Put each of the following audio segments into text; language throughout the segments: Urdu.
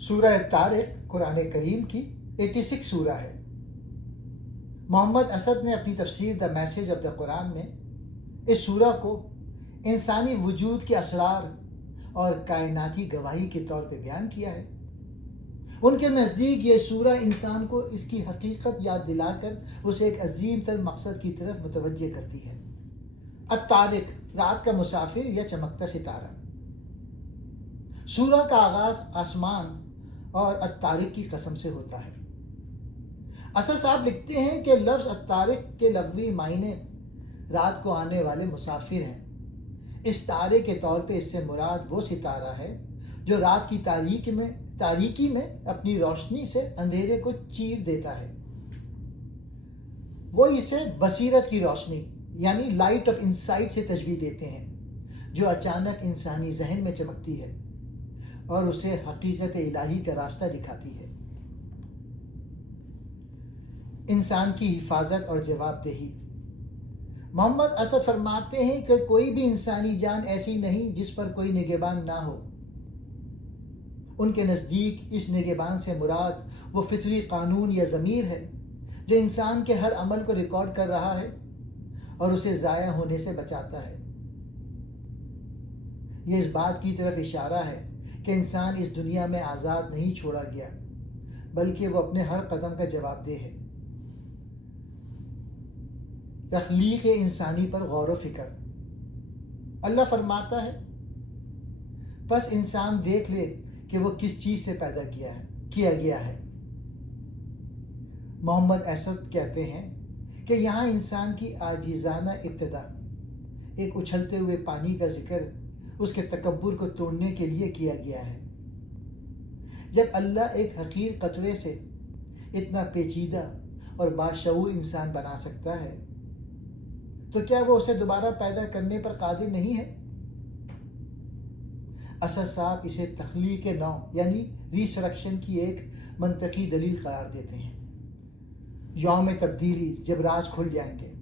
سورہ طارق قرآن کریم کی 86 سورہ ہے۔ محمد اسد نے اپنی تفسیر دا میسج آف دا قرآن میں اس سورہ کو انسانی وجود کے اسرار اور کائناتی گواہی کے طور پہ بیان کیا ہے۔ ان کے نزدیک یہ سورہ انسان کو اس کی حقیقت یاد دلا کر اسے ایک عظیم تر مقصد کی طرف متوجہ کرتی ہے۔ الطارق، رات کا مسافر یا چمکتا ستارہ۔ سورہ کا آغاز آسمان اور الطارق کی قسم سے ہوتا ہے۔ اسد صاحب لکھتے ہیں کہ لفظ الطارق کے لغوی معنی رات کو آنے والے مسافر ہیں۔ اس تارے کے طور پہ اس سے مراد وہ ستارہ ہے جو رات کی تاریکی میں اپنی روشنی سے اندھیرے کو چیر دیتا ہے۔ وہ اسے بصیرت کی روشنی یعنی لائٹ آف انسائٹ سے تشبیہ دیتے ہیں، جو اچانک انسانی ذہن میں چمکتی ہے اور اسے حقیقت الہی کا راستہ دکھاتی ہے۔ انسان کی حفاظت اور جواب دہی۔ محمد اسد فرماتے ہیں کہ کوئی بھی انسانی جان ایسی نہیں جس پر کوئی نگہبان نہ ہو۔ ان کے نزدیک اس نگہبان سے مراد وہ فطری قانون یا ضمیر ہے جو انسان کے ہر عمل کو ریکارڈ کر رہا ہے اور اسے ضائع ہونے سے بچاتا ہے۔ یہ اس بات کی طرف اشارہ ہے کہ انسان اس دنیا میں آزاد نہیں چھوڑا گیا، بلکہ وہ اپنے ہر قدم کا جواب دہ ہے۔ تخلیق انسانی پر غور و فکر۔ اللہ فرماتا ہے، پس انسان دیکھ لے کہ وہ کس چیز سے پیدا کیا گیا ہے۔ محمد اسد کہتے ہیں کہ یہاں انسان کی عاجزانہ ابتدا ایک اچھلتے ہوئے پانی کا ذکر اس کے تکبر کو توڑنے کے لیے کیا گیا ہے۔ جب اللہ ایک حقیر قطرے سے اتنا پیچیدہ اور باشعور انسان بنا سکتا ہے تو کیا وہ اسے دوبارہ پیدا کرنے پر قادر نہیں ہے؟ اسد صاحب اسے تخلیق نو یعنی ریسرکشن کی ایک منطقی دلیل قرار دیتے ہیں۔ یوم تبدیلی، جب راز کھل جائیں گے،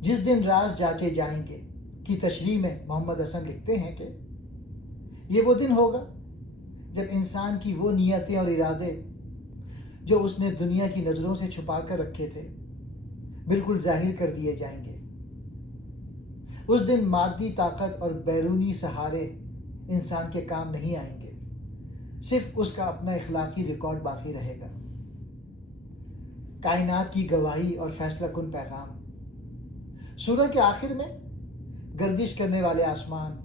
جس دن راز جانچے جائیں گے کی تشریح میں محمد اسد لکھتے ہیں کہ یہ وہ دن ہوگا جب انسان کی وہ نیتیں اور ارادے جو اس نے دنیا کی نظروں سے چھپا کر رکھے تھے بالکل ظاہر کر دیے جائیں گے۔ اس دن مادی طاقت اور بیرونی سہارے انسان کے کام نہیں آئیں گے، صرف اس کا اپنا اخلاقی ریکارڈ باقی رہے گا۔ کائنات کی گواہی اور فیصلہ کن پیغام۔ سورہ کے آخر میں گردش کرنے والے آسمان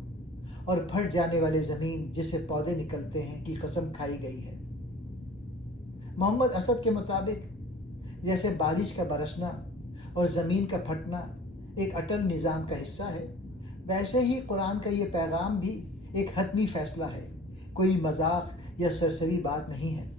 اور پھٹ جانے والے زمین جس سے پودے نکلتے ہیں کی قسم کھائی گئی ہے۔ محمد اسد کے مطابق جیسے بارش کا برسنا اور زمین کا پھٹنا ایک اٹل نظام کا حصہ ہے، ویسے ہی قرآن کا یہ پیغام بھی ایک حتمی فیصلہ ہے، کوئی مذاق یا سرسری بات نہیں ہے۔